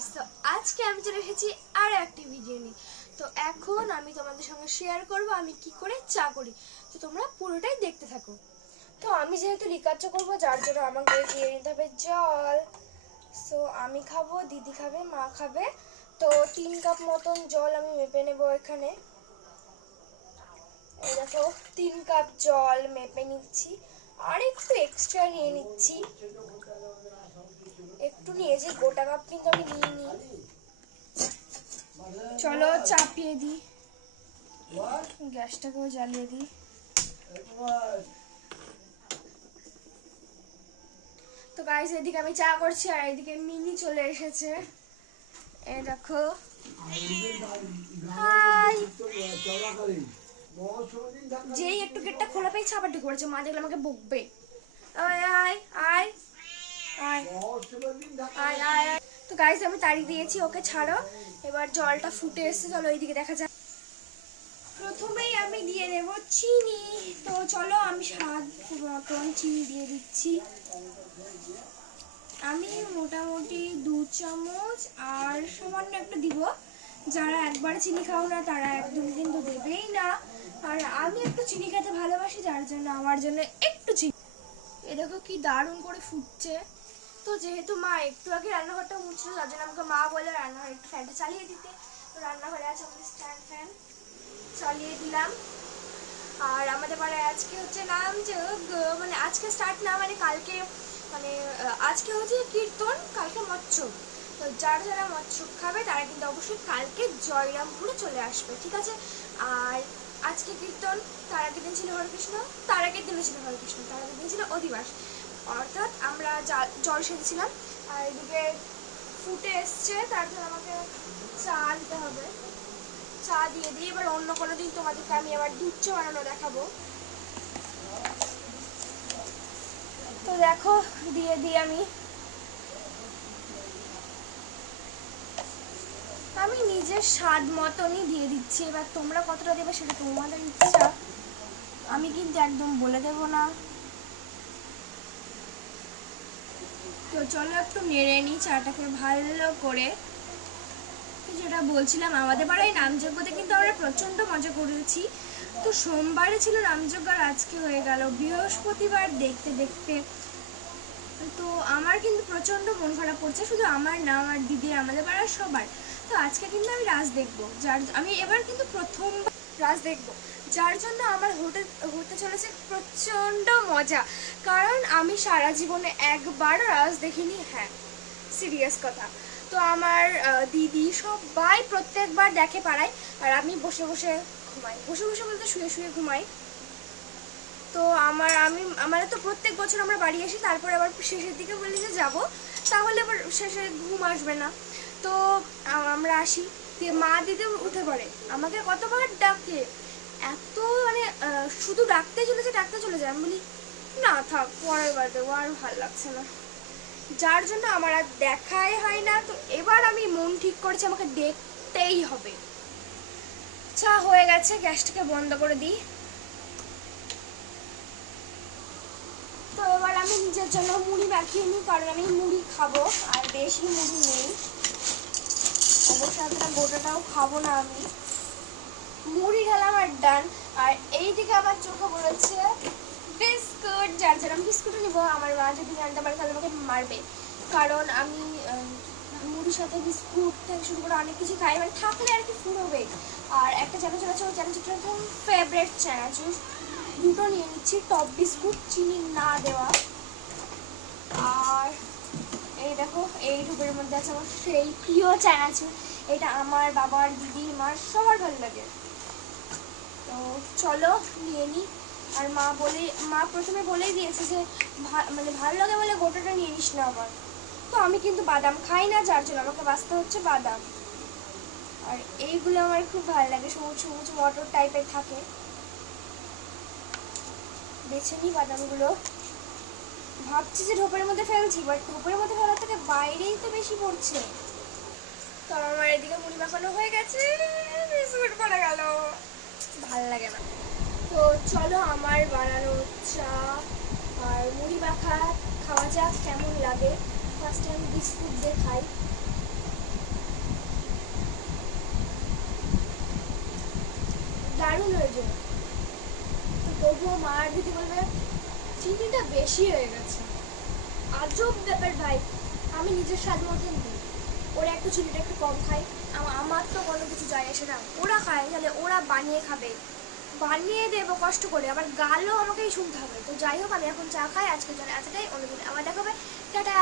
Guys, তো আজকে আমি চলে এসেছি আরো একটা ভিডিও নিয়ে। তো এখন আমি তোমাদের সঙ্গে শেয়ার করব আমি কি করে চা করি। তো তোমরা পুরোটাই দেখতে থাকো। তো আমি যেহেতু লিকার চা করবো, যার জন্য আমাকে দিয়ে নিতে হবে জল। সো আমি খাবো, দিদি খাবে, মা খাবে। তো 3 কাপ মতন জল আমি মেপে নেবো এখানে। এই দেখো 3 কাপ জল মেপে নিচ্ছি, আর একটু এক্সট্রা নিয়ে নিচ্ছি। একটু নিয়েছি, গোটা কাপ কিন্তু আমি নিইনি। চলো চাপিয়ে দিই, গ্যাসটাকেও জ্বালিয়ে দিই। তো গাইস, এদিকে আমি চা করছি আর এদিকে মিনি চলে এসেছে। এই দেখো, হাই। যেই একটু গেটটা খোলা পেয়েছে আবার ঢুকে পড়েছে, মা দেখলে আমাকে বকবে। আয় আয় আয় আয় আয় আয়। তো গাইস, আমি তাড়ি দিয়েছি, ওকে ছাড়ো। এবার জলটা ফুটে এসেছে, চলো এইদিকে দেখা যাক। প্রথমেই আমি দিয়ে দেব চিনি। তো চলো আমি স্বাদ মতন চিনি দিয়ে দিচ্ছি। আমি মোটামুটি 2 চামচ, আর সামান্য একটু দিব। যারা একবার চিনি খাও না তারা একদম কিন্তু দেবেই না। আর আমি একটু চিনি খেতে ভালোবাসি, যার জন্য আমার জন্য একটু চিনি। এ দেখো কি দারুণ করে ফুটছে। তো যেহেতু মা একটু আগে রান্নাঘরটা মুছছিল, তার জন্য আমাকে মা বলে রান্নাঘরে একটু ফ্যানটা চালিয়ে দিতে। তো রান্নাঘরে আছে আমাদের স্ট্যান্ড ফ্যান, চালিয়ে দিলাম। আর আমাদের পাড়ায় আজকে হচ্ছে নামযজ্ঞ, মানে আজকে স্টার্ট না, মানে কালকে, মানে আজকে হচ্ছে কীর্তন, কালকে মৎস্যক। তো যারা যারা মৎস্যক খাবে তারা কিন্তু অবশ্যই কালকে জয়রামপুরে চলে আসবে, ঠিক আছে? আর আজকে কীর্তন, তার আগের দিন ছিল হরেকৃষ্ণ, তার আগের দিনও ছিল হরেকৃষ্ণ, তার আগের দিন ছিল অধিবাস। অর্থাৎ আমরা জল সেজেছিলাম। আর এদিকে ফুটে এসছে, তার জন্য আমাকে চা দিতে হবে। চা দিয়ে দিই। এবার অন্য কোনো দিন তোমাদেরকে আমি আবার দুধ চা বানানো দেখাবো। তো দেখো দিয়ে দিই আমি নিজের স্বাদ মতনই দিয়ে দিচ্ছি। এবার তোমরা কতটা দেবে সেটা তোমাদের ইচ্ছা, আমি কিন্তু একদম বলে দেব না। তো চলো একটু নেড়ে নিই চাটাকে ভালো করে। যেটা বলছিলাম, আমাদের পাড়ায় নামযজ্ঞতে কিন্তু আমরা প্রচণ্ড মজা করেছি। তো সোমবারে ছিল নামযজ্ঞ, আর আজকে হয়ে গেল বৃহস্পতিবার দেখতে দেখতে। তো আমার কিন্তু প্রচণ্ড মন খারাপ করছে, শুধু আমার না, আমার দিদির, আমাদের পাড়ার সবার। তো আজকে কিন্তু আমি রাস দেখবো, আমি এবার কিন্তু প্রথম রাস দেখবো, যার জন্য আমার হতে চলেছে প্রচণ্ড মজা। কারণ আমি সারা জীবনে একবারও রাস দেখিনি, হ্যাঁ সিরিয়াস কথা। তো আমার দিদি সবাই প্রত্যেকবার দেখে পাড়ায়, আর আমি বসে বসে ঘুমাই, বসে বসে বলতে শুয়ে শুয়ে ঘুমাই। তো আমার তো প্রত্যেক বছর আমরা বাড়ি আসি, তারপর আবার শেষের দিকে বলি যে যাবো, তাহলে আবার শেষে ঘুম আসবে না। তো আমরা আসি, দিয়ে মা দিদি উঠে পড়ে, আমাকে কতবার ডাকে, এত মানে শুধু ডাকতে চলে যায়। আমি বলি না থাক, পরের বার দেবো, আর ভালো লাগছে না, যার জন্য আমার আর দেখাই হয় না। তো এবার আমি মন ঠিক করেছি, আমাকে দেখতেই হবে। চা হয়ে গেছে, গ্যাসটাকে বন্ধ করে দিই। তো এবার আমি নিজের জন্য মুড়ি মাখিয়ে নিই, কারণ আমি মুড়ি খাবো, আর বেশি মুড়ি নেই। অবশ্যই গোটাটাও খাবো না আমি। মুড়ি ঢালাম আর ডান। আর এইদিকে আমার চোখে বলেছে বিস্কুট, যার জন্য আমি বিস্কুটও নিবো। আমার মা যদি জানতে পারে তাহলে আমাকে মারবে, কারণ আমি মুড়ির সাথে বিস্কুট থেকে শুরু করে অনেক কিছু খাই, মানে থাকলে আর কি ফুরোবে। আর একটা চানাচুর ফেভারিট চানাচুর, দুটো নিয়ে নিচ্ছি, টপ বিস্কুট, চিনি না দেওয়া। আর এই দেখো এই টুপের মধ্যে আছে আমার সেই প্রিয় চানাচুর, এটা আমার বাবার, দিদি, মার সবার ভালো লাগে। তো চলো নিয়ে নিই। আর মা প্রথমে বলেই দিয়েছে যে মানে ভালো লাগে বলে গোটাটা নিয়ে নিস না আবার। তো আমি কিন্তু বাদাম খাই না, যার জন্য আমাকে বাঁচতে হচ্ছে বাদাম। আর এইগুলো আমার খুব ভালো লাগে, সবুজ সবুজ মটর টাইপের থাকে। বেছে নিই বাদামগুলো। ভাবছি যে ঢোপের মধ্যে ফেলছি, বাট ঢোপের মধ্যে ফেলার থেকে বাইরেই তো বেশি পড়ছে। তো আমার এদিকে মুড়ি মাখানো হয়ে গেছে, বিস্কুট পড়ে গেল, ভাল লাগে না। তো চলো আমার বানানো চা আর মুড়ি মাখা খাওয়া যাক কেমন লাগে। ফার্স্টে আমি বিস্কুট দিয়ে খাই। দারুণ হয়েছে। তো তবুও মা আর দিদি বলবে চিনিটা বেশি হয়ে গেছে। আজব ব্যাপার ভাই, আমি নিজের স্বাদ মতন দিই, ওরা একটু চিনিটা একটু কম খায়, আমার তো কোনো কিছু যায় আসে না। ওরা খায় তাহলে ওরা বানিয়ে খাবে, বানিয়ে দেবো কষ্ট করে, আবার গালও আমাকেই শুনতে হবে। তো যাই হোক, আমি এখন চা খাই, আজকের জন্য এতটাই, অন্যদিন আবার দেখাবে, টাটা।